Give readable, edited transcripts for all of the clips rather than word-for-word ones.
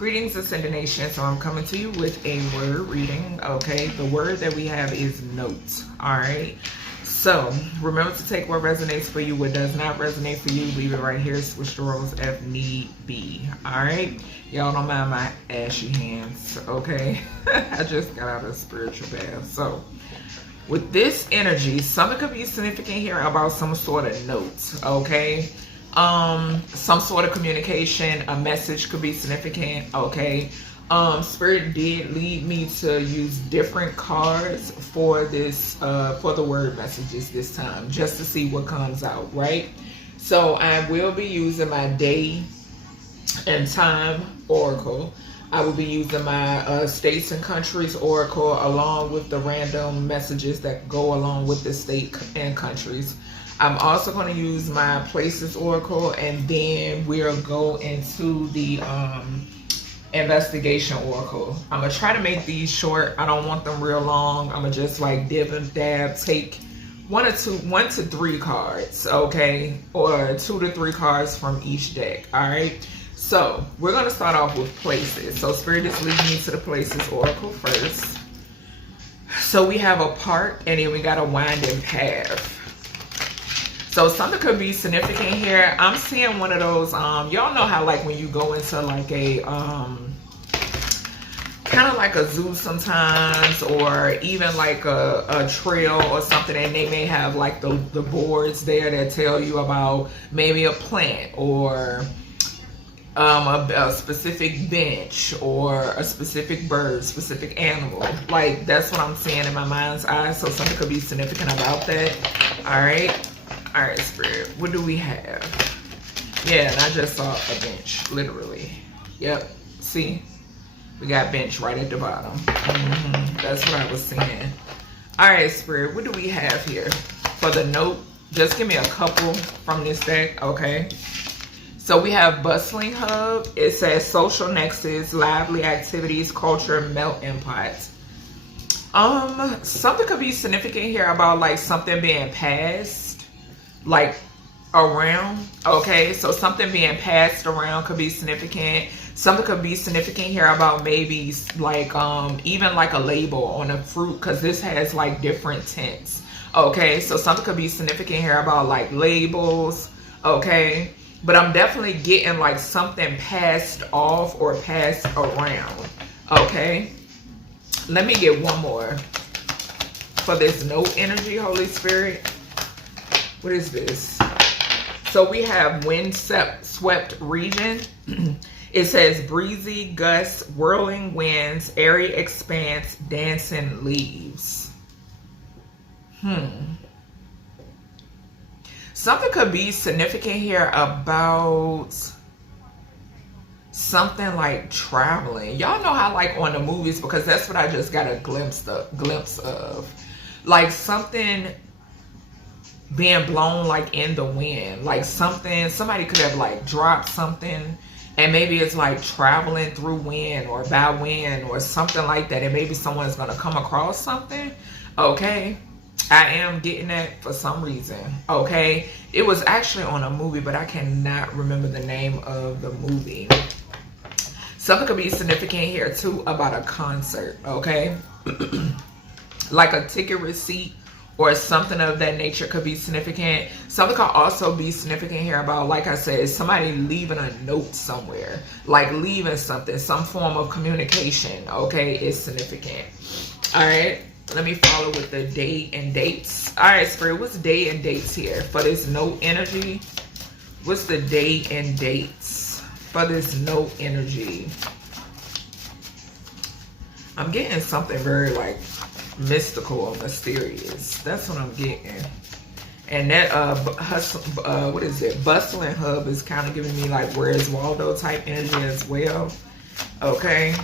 Greetings, Ascended Nation. So I'm coming to you with a word reading. Okay, the word that we have is note. All right. So remember to take what resonates for you. What does not resonate for you, leave it right here. Switch the roles if need be. All right. Y'all don't mind my ashy hands. Okay. I just got out of a spiritual bath. So with this energy, something could be significant here about some sort of note. Okay. Some sort of communication, a message could be significant. Okay. Spirit did lead me to use different cards for this, for the word messages this time, just to see what comes out, right? So I will be using my day and time oracle. I will be using my states and countries oracle along with the random messages that go along with the state and countries. I'm also going to use my places oracle, and then we'll go into the investigation oracle. I'm gonna try to make these short. I don't want them real long. I'm gonna just like dib and dab, take one to three cards, okay, or 2 to 3 cards from each deck. All right, so we're gonna start off with places. So Spirit is leading me to the places oracle first. So we have a park, and then we got a winding path. So something could be significant here. I'm seeing one of those, y'all know how like when you go into like a, kind of like a zoo sometimes, or even like a trail or something, and they may have like the boards there that tell you about maybe a plant or a specific bench or a specific bird, specific animal. Like that's what I'm seeing in my mind's eye. So something could be significant about that. All right. All right, Spirit, what do we have? Yeah, and I just saw a bench, literally. Yep, see? We got bench right at the bottom. That's what I was saying. All right, Spirit, what do we have here? For the note, just give me a couple from this deck, okay? So we have bustling hub. It says social nexus, lively activities, culture, melting pot. Something could be significant here about like something being passed, like around. Okay, so something being passed around could be significant. Something could be significant here about maybe like even like a label on a fruit, because this has like different tints. Okay, so something could be significant here about like labels. Okay, but I'm definitely getting like something passed off or passed around. Okay, let me get one more for this note energy, Holy Spirit. What is this? So we have windswept region. It says breezy gusts, whirling winds, airy expanse, dancing leaves. Something could be significant here about something like traveling. Y'all know how like on the movies, because that's what I just got a glimpse of. Like something being blown like in the wind, like somebody could have like dropped something, and maybe it's like traveling through wind or by wind or something like that, and maybe someone's gonna come across something. Okay, I am getting that for some reason. Okay, it was actually on a movie, but I cannot remember the name of the movie. Something could be significant here too about a concert. Okay, like a ticket receipt or something of that nature could be significant. Something could also be significant here about, like I said, somebody leaving a note somewhere, like leaving something, some form of communication. Okay, is significant. All right, let me follow with the day and dates. All right, Spirit, what's day and dates here for this note energy? What's the day and dates for this note energy? I'm getting something very like mystical or mysterious. That's what I'm getting. And that what is it, bustling hub is kind of giving me like Where's Waldo type energy as well. Okay,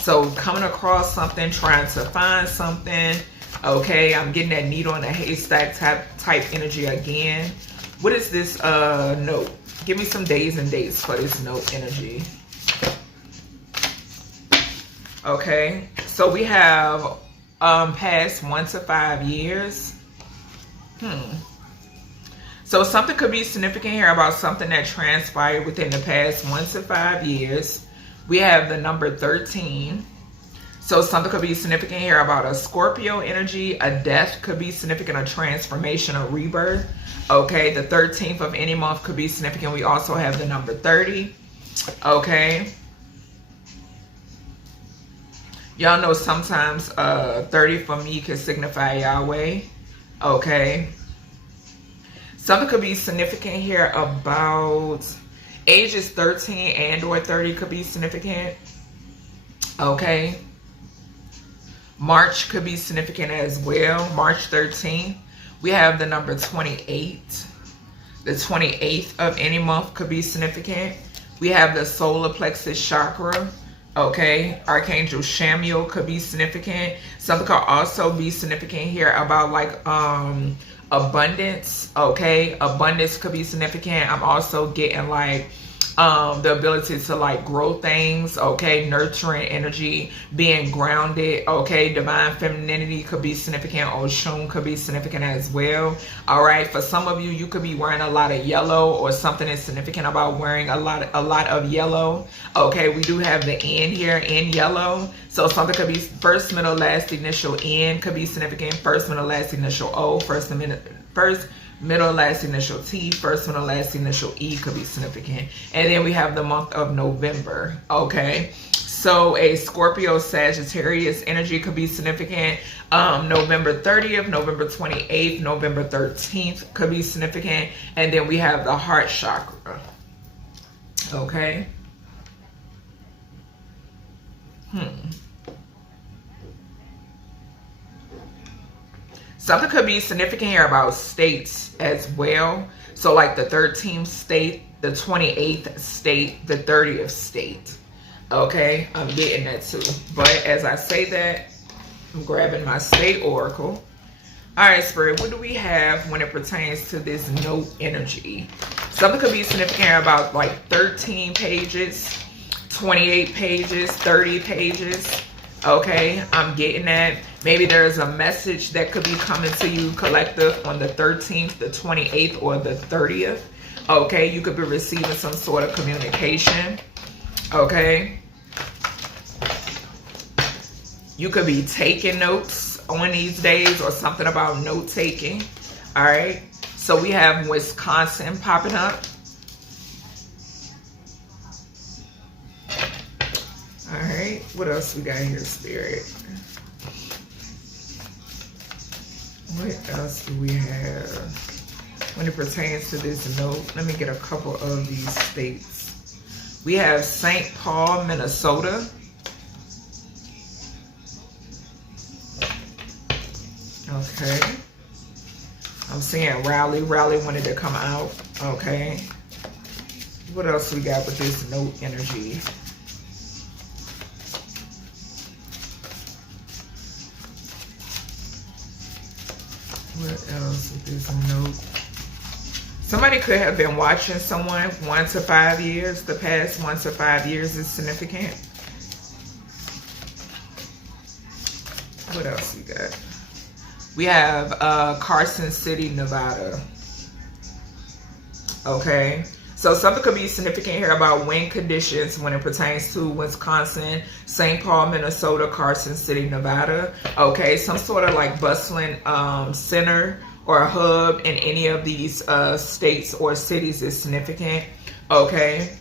so coming across something, trying to find something. Okay, I'm getting that needle in a haystack type energy again. What is this note? Give me some days and dates for this note energy. Okay, so we have past 1 to 5 years. So something could be significant here about something that transpired within the past 1 to 5 years. We have the number 13. So something could be significant here about a Scorpio energy. A death could be significant, a transformation, a rebirth. Okay, the 13th of any month could be significant. We also have the number 30. Okay. Y'all know sometimes 30 for me could signify Yahweh. Okay. Something could be significant here about ages 13 and or 30 could be significant. Okay. March could be significant as well. March 13th. We have the number 28. The 28th of any month could be significant. We have the solar plexus chakra. Okay. Archangel Shamiel could be significant. Something could also be significant here about like abundance. Okay. Abundance could be significant. I'm also getting like the ability to like grow things. Okay. Nurturing energy, being grounded. Okay. Divine femininity could be significant. Oshun could be significant as well. All right. For some of you, you could be wearing a lot of yellow, or something is significant about wearing a lot of yellow. Okay. We do have the N here in yellow. So something could be first, middle, last initial N could be significant. First, middle, last initial O. First, middle, last initial T, first, middle, last initial E could be significant. And then we have the month of November. Okay. So a Scorpio Sagittarius energy could be significant. November 30th, November 28th, November 13th could be significant. And then we have the heart chakra. Okay. Something could be significant here about states as well. So like the 13th state, the 28th state, the 30th state. Okay, I'm getting that too. But as I say that, I'm grabbing my state oracle. All right, Spirit, what do we have when it pertains to this note energy? Something could be significant here about like 13 pages, 28 pages, 30 pages. Okay, I'm getting that. Maybe there's a message that could be coming to you, collective, on the 13th, the 28th, or the 30th. Okay, you could be receiving some sort of communication. Okay. You could be taking notes on these days, or something about note taking. All right. So we have Wisconsin popping up. All right, what else we got here, Spirit? What else do we have when it pertains to this note? Let me get a couple of these states. We have St. Paul, Minnesota. Okay. I'm seeing Raleigh. Raleigh wanted to come out. Okay. What else we got with this note energy? What else with this note? Somebody could have been watching someone 1 to 5 years. The past 1 to 5 years is significant. What else we got? We have Carson City, Nevada. Okay. So something could be significant here about wind conditions when it pertains to Wisconsin, St. Paul, Minnesota, Carson City, Nevada. Okay, some sort of like bustling center or hub in any of these states or cities is significant. Okay.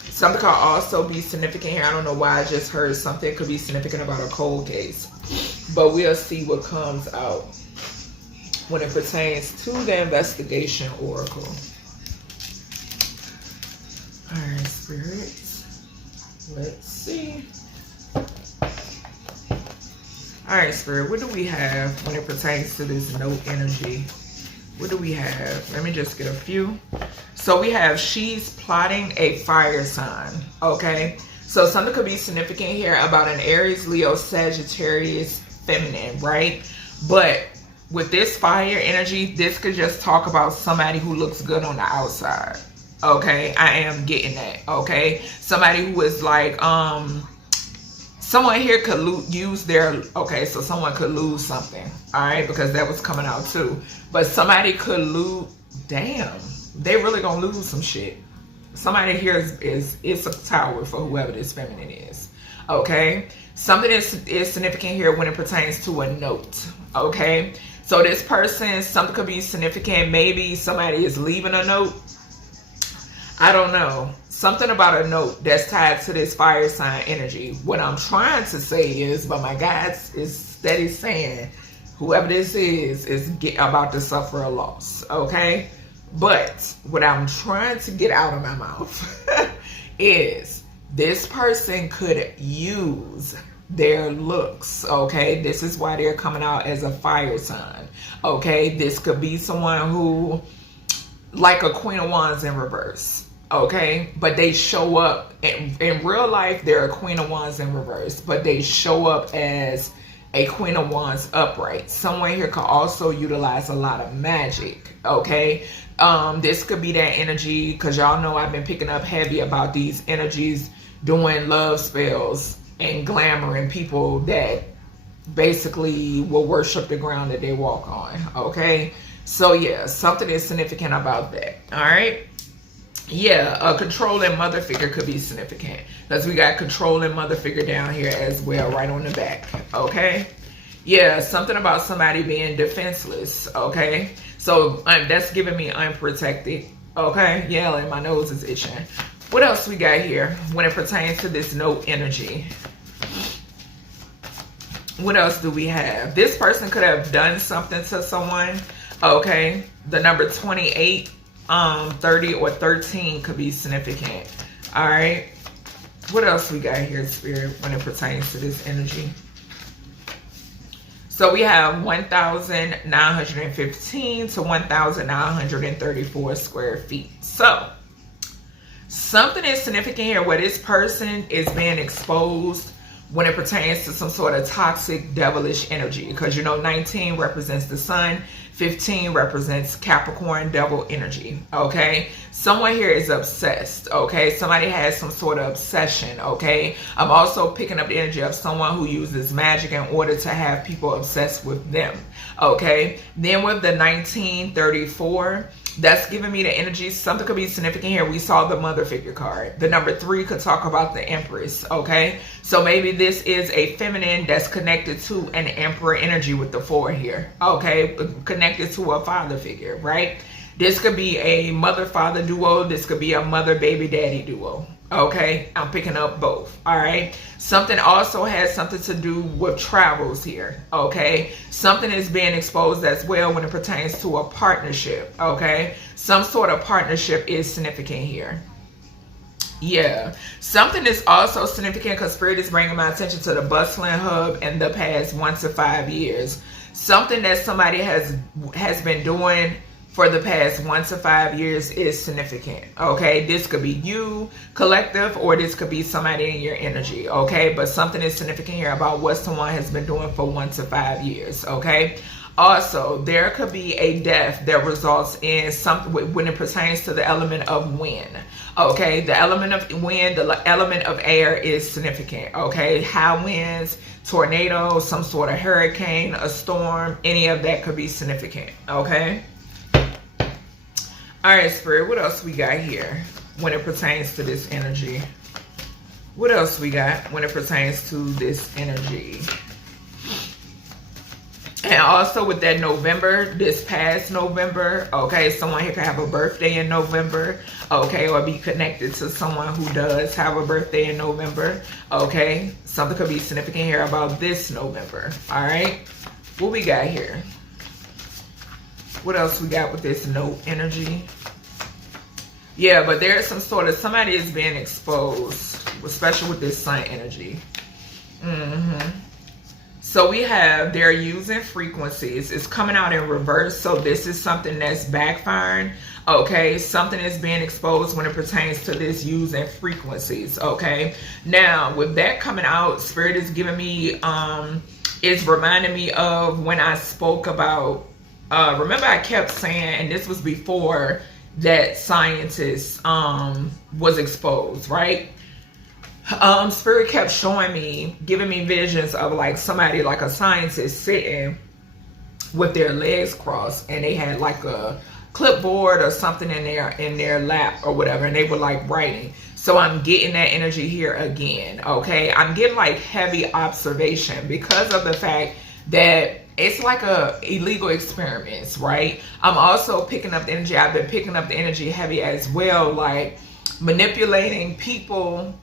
Something could also be significant here. I don't know why I just heard something could be significant about a cold case. But we'll see what comes out when it pertains to the investigation oracle. All right, spirits. Let's see. All right, Spirit, what do we have when it pertains to this note energy? What do we have? Let me just get a few. So we have she's plotting a fire sign. Okay. So something could be significant here about an Aries, Leo, Sagittarius, feminine, right? But with this fire energy, this could just talk about somebody who looks good on the outside. Okay, I am getting that. Okay, somebody who is like someone here could use their, okay, so someone could lose something. All right, because that was coming out too. But somebody could lose, damn, they really gonna lose some shit. Somebody here is it's a tower for whoever this feminine is. Okay, something is significant here when it pertains to a note. Okay, so this person, something could be significant. Maybe somebody is leaving a note. I don't know. Something about a note that's tied to this fire sign energy. What I'm trying to say is, but my guides is steady saying, whoever this is about to suffer a loss. Okay, but what I'm trying to get out of my mouth is this person could use their looks. Okay, this is why they're coming out as a fire sign. Okay, this could be someone who, like a Queen of Wands in reverse. Okay, but they show up in real life, they're a Queen of Wands in reverse, but they show up as a Queen of Wands upright. Someone here could also utilize a lot of magic. Okay, this could be that energy, because y'all know I've been picking up heavy about these energies doing love spells and glamour and people that basically will worship the ground that they walk on. Okay, so yeah, something is significant about that. All right. Yeah, a controlling mother figure could be significant, because we got controlling mother figure down here as well, right on the back. Okay, yeah, something about somebody being defenseless. Okay, so that's giving me unprotected. Okay, yeah, and my nose is itching. What else we got here when it pertains to this note energy? What else do we have? This person could have done something to someone. Okay, the number 28, 30 or 13 could be significant. All right, what else we got here, Spirit, when it pertains to this energy? So we have 1,915 to 1,934 square feet. So something is significant here where this person is being exposed when it pertains to some sort of toxic, devilish energy. Because, you know, 19 represents the sun, 15 represents Capricorn, devil energy. Okay, someone here is obsessed. Okay, somebody has some sort of obsession. Okay, I'm also picking up the energy of someone who uses magic in order to have people obsessed with them. Okay, then with the 1934, that's giving me the energy. Something could be significant here. We saw the mother figure card. The number 3 could talk about the Empress. Okay, so maybe this is a feminine that's connected to an Emperor energy with the 4 here. Okay, connected to a father figure, right? This could be a mother-father duo. This could be a mother-baby-daddy duo. Okay, I'm picking up both. All right, something also has something to do with travels here. Okay, something is being exposed as well when it pertains to a partnership. Okay, some sort of partnership is significant here. Yeah, something is also significant because Spirit is bringing my attention to the bustling hub in the past 1 to 5 years. Something that somebody has been doing for the past 1 to 5 years is significant. Okay, this could be you, collective, or this could be somebody in your energy. Okay, but something is significant here about what someone has been doing for 1 to 5 years. Okay, also there could be a death that results in something when it pertains to the element of wind. Okay, the element of wind, the element of air is significant. Okay, high winds, tornado, some sort of hurricane, a storm, any of that could be significant. Okay. All right, Spirit, what else we got here when it pertains to this energy? What else we got when it pertains to this energy? And also with that November, this past November, okay, someone here could have a birthday in November, okay, or be connected to someone who does have a birthday in November, okay? Something could be significant here about this November, all right? What we got here? What else we got with this note energy? Yeah, but there's some sort of, somebody is being exposed, especially with this sun energy. So we have, they're using frequencies. It's coming out in reverse. So this is something that's backfiring. Okay, something is being exposed when it pertains to this using frequencies. Okay, now with that coming out, Spirit is giving me, it's reminding me of when I spoke about, remember I kept saying, and this was before that scientist was exposed, right? Spirit kept showing me, giving me visions of like somebody, like a scientist sitting with their legs crossed, and they had like a clipboard or something in their lap or whatever, and they were like writing. So I'm getting that energy here again. Okay, I'm getting like heavy observation because of the fact that it's like illegal experiments, right? I'm also picking up the energy. I've been picking up the energy heavy as well, like manipulating people,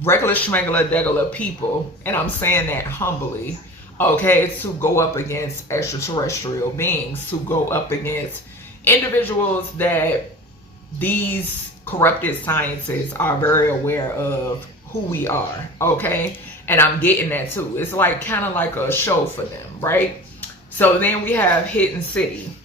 regular schmegular degular people, and I'm saying that humbly, okay, to go up against extraterrestrial beings, to go up against individuals that these corrupted sciences are very aware of who we are, okay? And I'm getting that too. It's like kind of like a show for them, right? So then we have hidden city.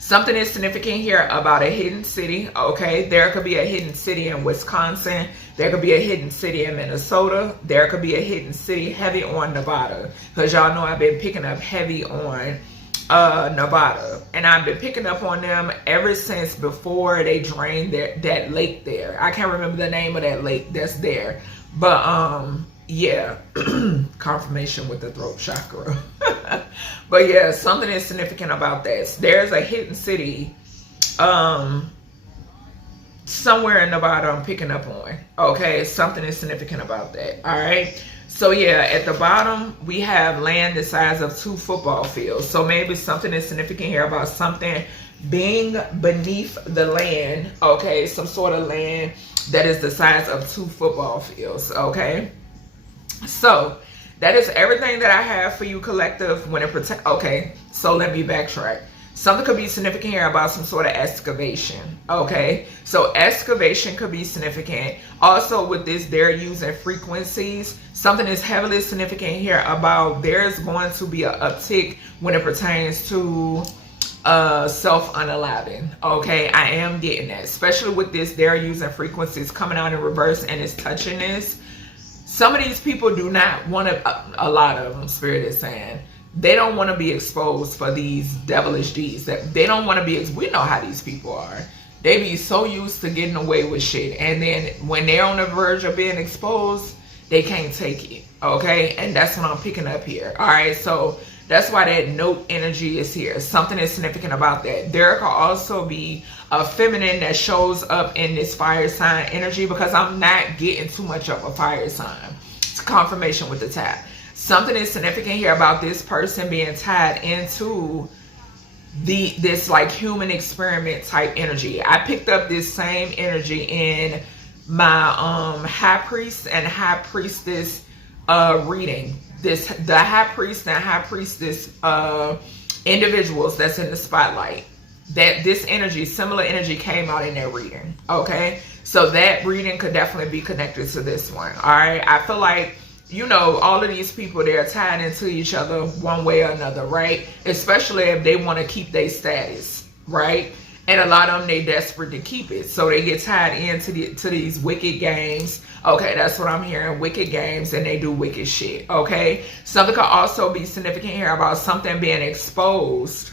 Something is significant here about a hidden city, okay? There could be a hidden city in Wisconsin. There could be a hidden city in Minnesota. There could be a hidden city heavy on Nevada. Because y'all know I've been picking up heavy on Nevada. And I've been picking up on them ever since before they drained that lake there. I can't remember the name of that lake that's there. But, yeah, confirmation with the throat chakra. But yeah, something is significant about that. There's a hidden city somewhere in Nevada I'm picking up on. Okay, something is significant about that. All right. So yeah, at the bottom, we have land the size of 2 football fields. So maybe something is significant here about something being beneath the land. Okay, some sort of land that is the size of 2 football fields. Okay. So that is everything that I have for you, collective, when it pertains. Okay, so let me backtrack. Something could be significant here about some sort of excavation. Okay, so excavation could be significant. Also with this, they're using frequencies. Something is heavily significant here about there's going to be an uptick when it pertains to self-unaliving. Okay, I am getting that. Especially with this, they're using frequencies coming out in reverse and it's touching this. Some of these people do not want to, a lot of them, Spirit is saying, they don't want to be exposed for these devilish deeds. That they don't want to be, we know how these people are. They be so used to getting away with shit. And then when they're on the verge of being exposed, they can't take it. Okay? And that's what I'm picking up here. All right? So that's why that note energy is here. Something is significant about that. There could also be a feminine that shows up in this fire sign energy because I'm not getting too much of a fire sign. It's confirmation with the tap. Something is significant here about this person being tied into this like human experiment type energy. I picked up this same energy in my high priest and high priestess reading. The high priest and high priestess individuals that's in the spotlight. That this energy, similar energy, came out in their reading. Okay, so that reading could definitely be connected to this one. All right, I feel like, you know, all of these people, they're tied into each other one way or another, right? Especially if they want to keep their status, right? And a lot of them, they desperate to keep it, so they get tied into these wicked games. Okay, that's what I'm hearing, wicked games, and they do wicked shit. Okay, something could also be significant here about something being exposed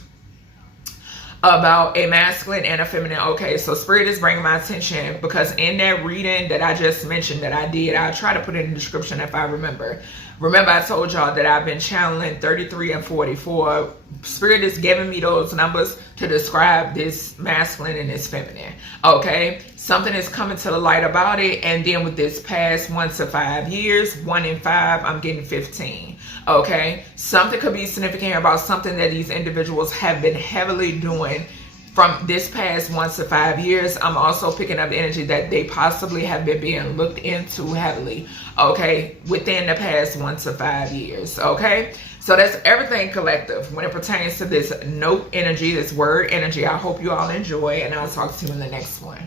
about a masculine and a feminine. Okay, so Spirit is bringing my attention because in that reading that I just mentioned that I did, I'll try to put it in the description if I remember. Remember, I told y'all that I've been channeling 33 and 44. Spirit is giving me those numbers to describe this masculine and this feminine. Okay, something is coming to the light about it. And then with this past 1 to 5 years, 1 in 5, I'm getting 15. Okay, something could be significant about something that these individuals have been heavily doing from this past 1 to 5 years. I'm also picking up the energy that they possibly have been being looked into heavily, okay, within the past 1 to 5 years. Okay, so that's everything, collective, when it pertains to this note energy, this word energy. I hope you all enjoy, and I'll talk to you in the next one.